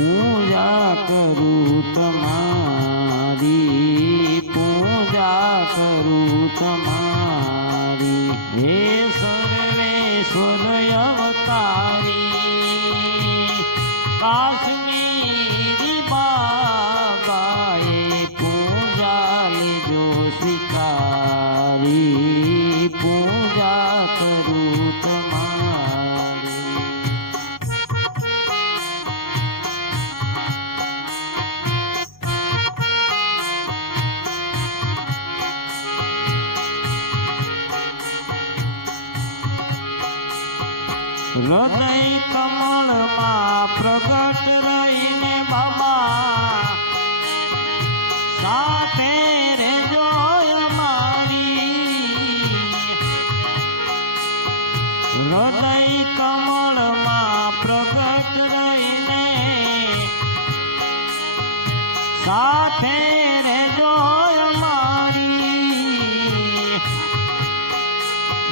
પૂજા કરું તમારા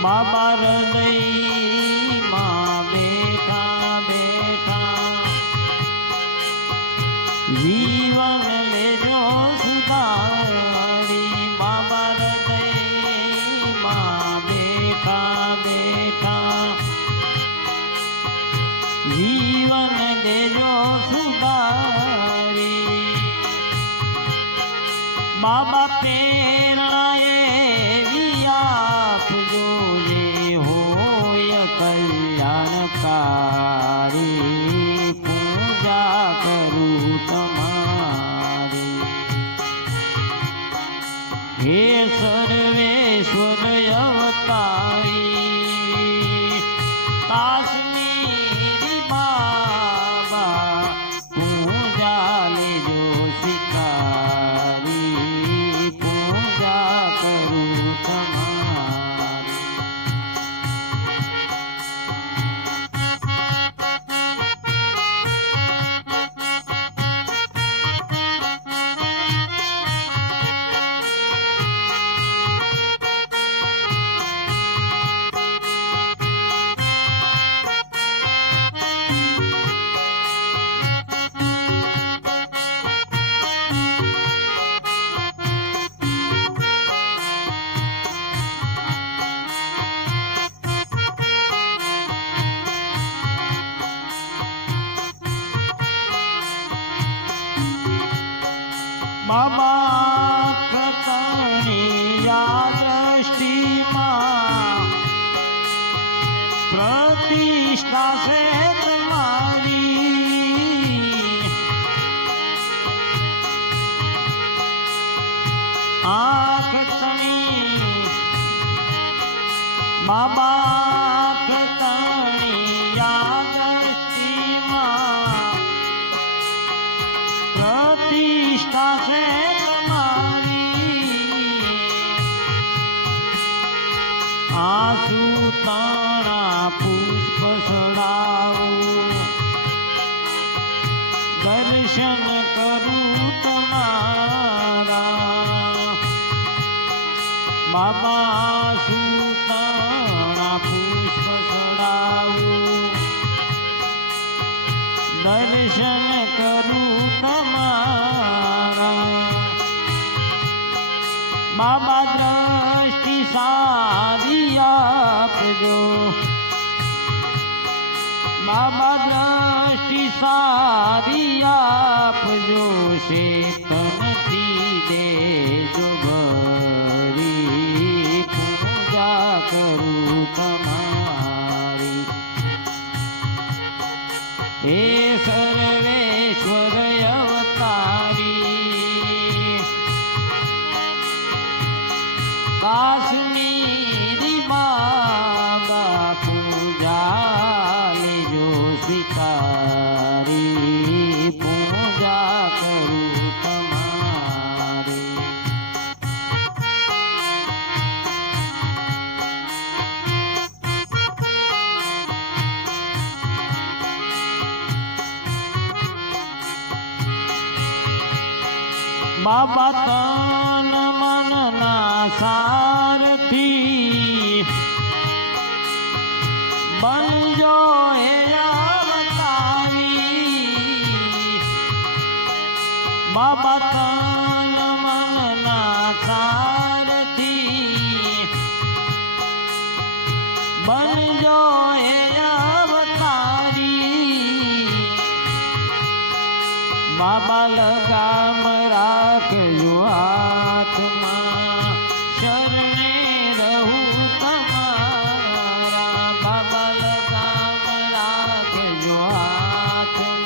મા બાર દઈ पुनयवता સુતાણા પુષ્પ સડાવો. દર્શન કરું તમારા. બાબા સુતાણા પુષ્પ સડાવો. દર્શન કરું તમારા. બાબા બાબા લગામ રાખજો હાથમાં શરણે રહું તમારા. બાબા લગામ રાખજો હાથમાં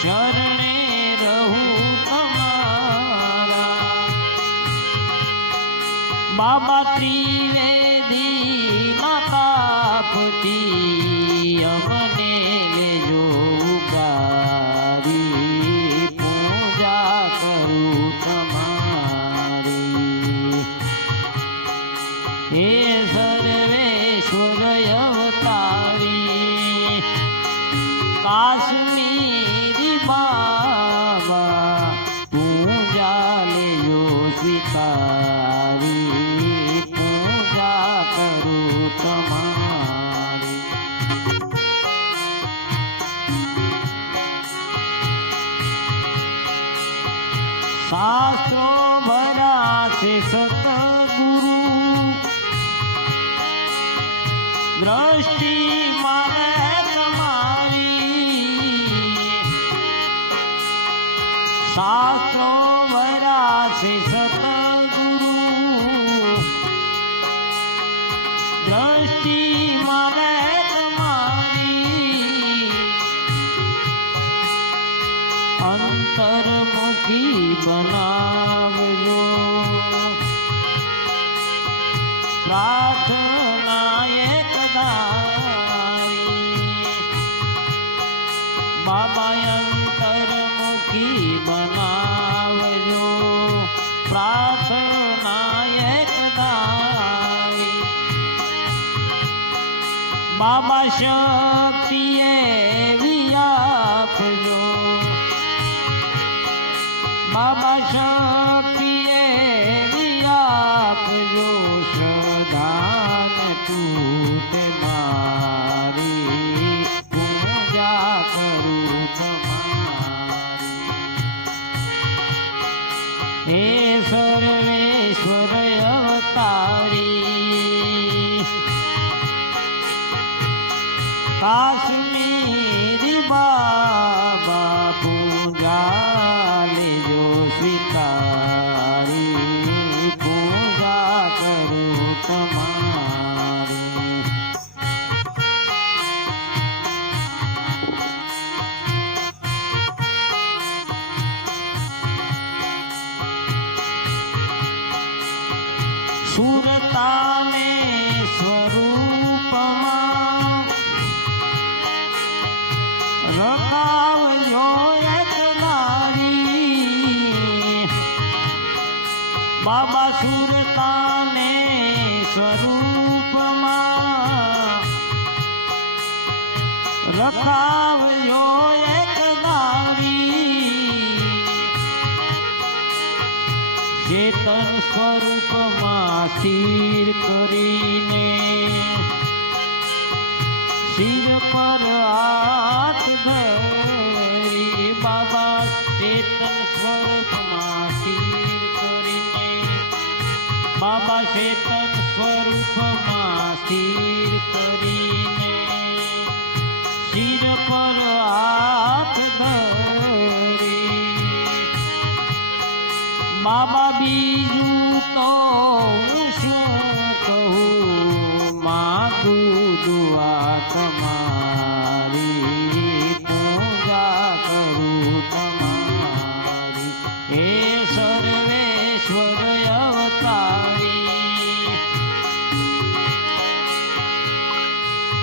શરણે રહું તમારા. બાબા ત્રિવેદી કાશ્મીરી બાબા પૂજા લેજો સ્વીકારી પૂજા કરું તમારી. શાસ્ત્રો ભરા છે સતગુરુ દ્રષ્ટિ परमुखी बनावजो प्रार्थना कदाई बाबा अंतरमुखी बनावजो प्रार्थना कदाई बाबा श्याम તમારી બાબા સુરતાને સ્વરૂપમાં રખાવજો એક નારી ચેતન સ્વરૂપમાં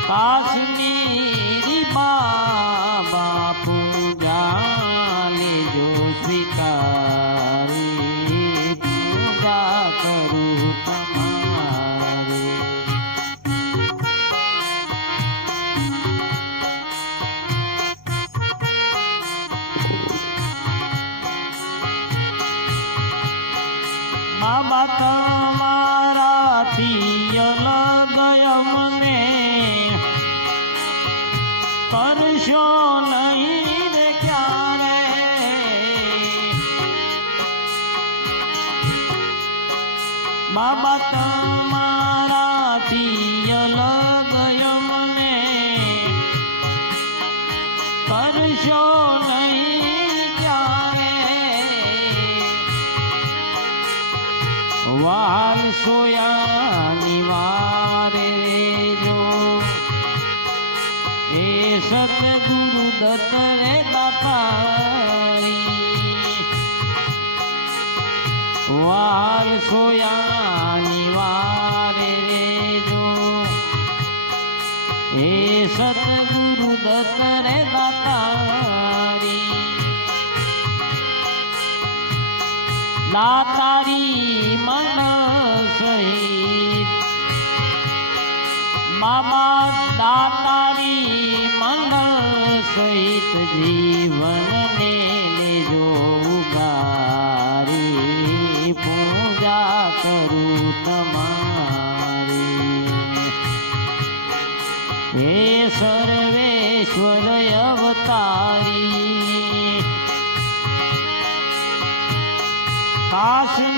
કાશ્મીરી વાલ સોયાની વારે રેજો એ સતગુરુ દત્ત રે દાતારી વાલ સોયાની વારે રેજો હે સતગુરુ દત્ત રે દાતારી બાબા દાતારી મન સહિત જીવનને લેજો ઉગારી. પૂજા કરું તમારી. હે સર્વેશ્વર અવતારી. કાશ્મીરી